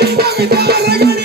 Navidad, Navidad, regalo.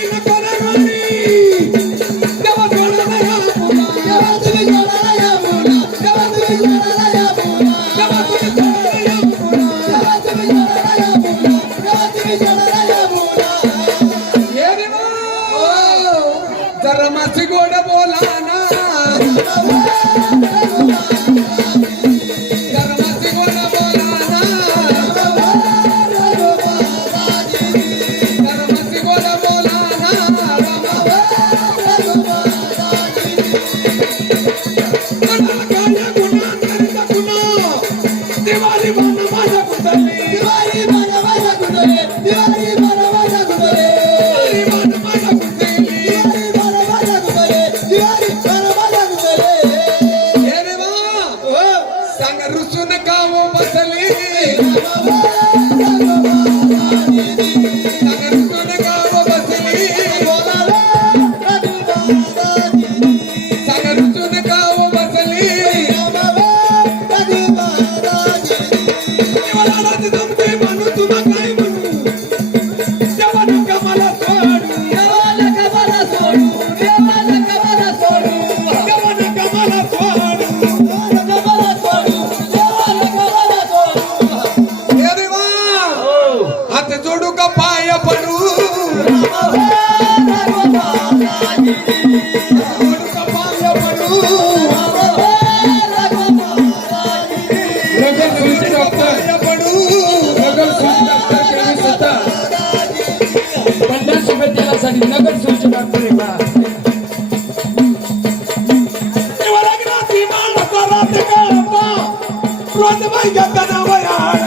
Run the mic, got that now,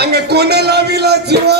सांग कोणाला लाविला जीवा?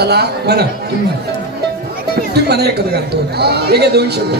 चला. म्हणा तुम्ही. म्हणा एखादं घालतो. एक दोन शब्द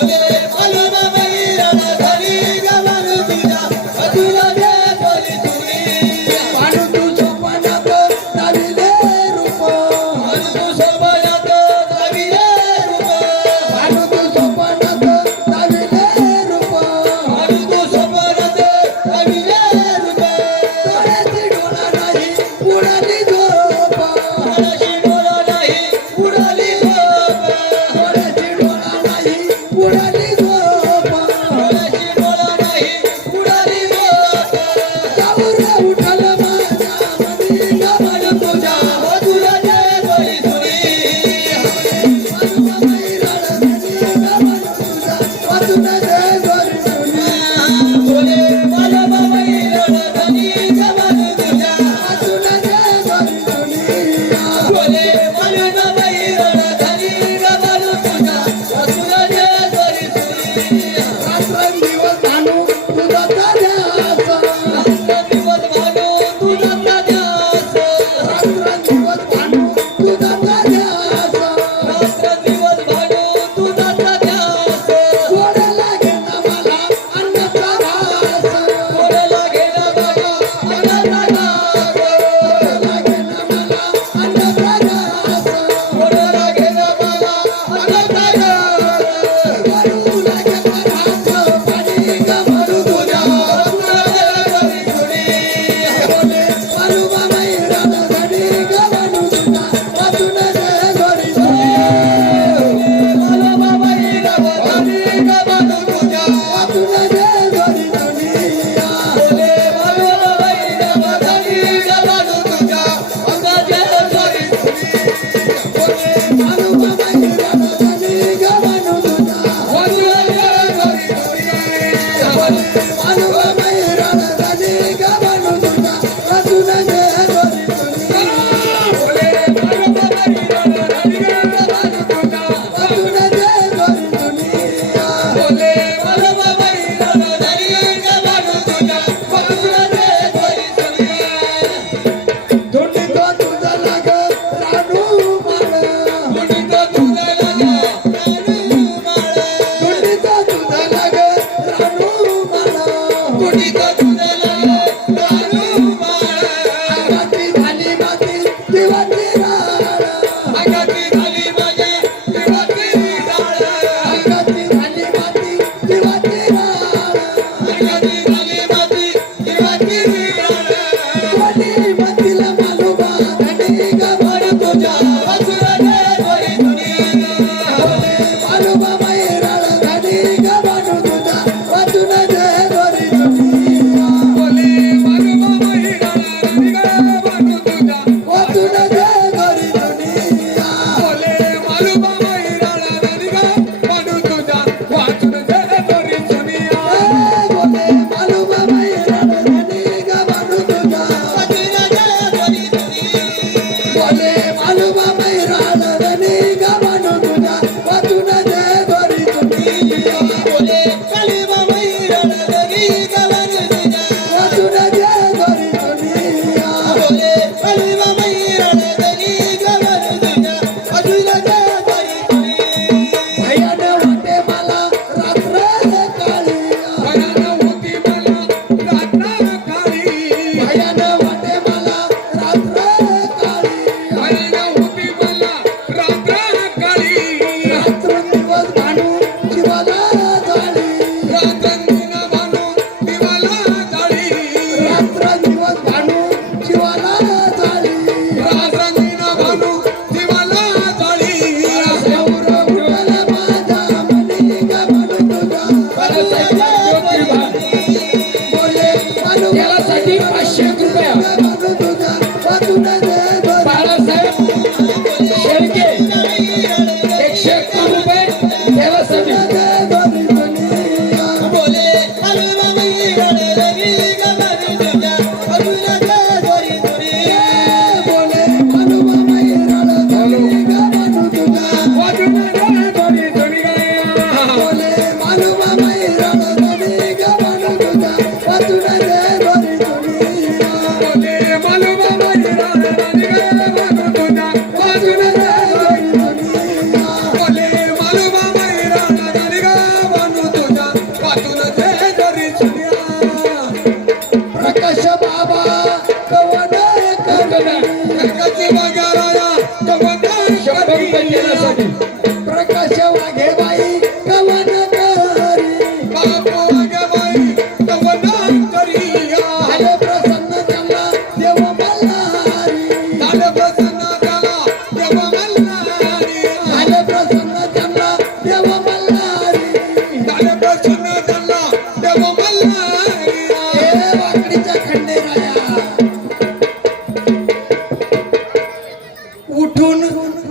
Oye. Be. Amen.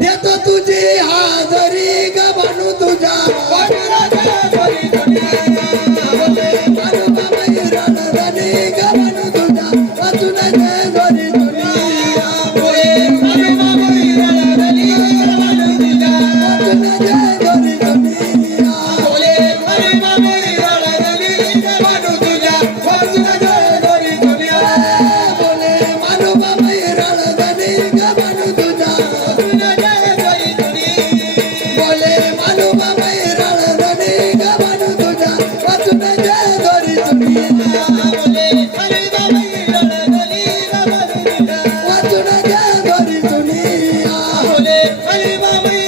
देतो तुझी हाजरी ग बनू तुझ्या Халима мы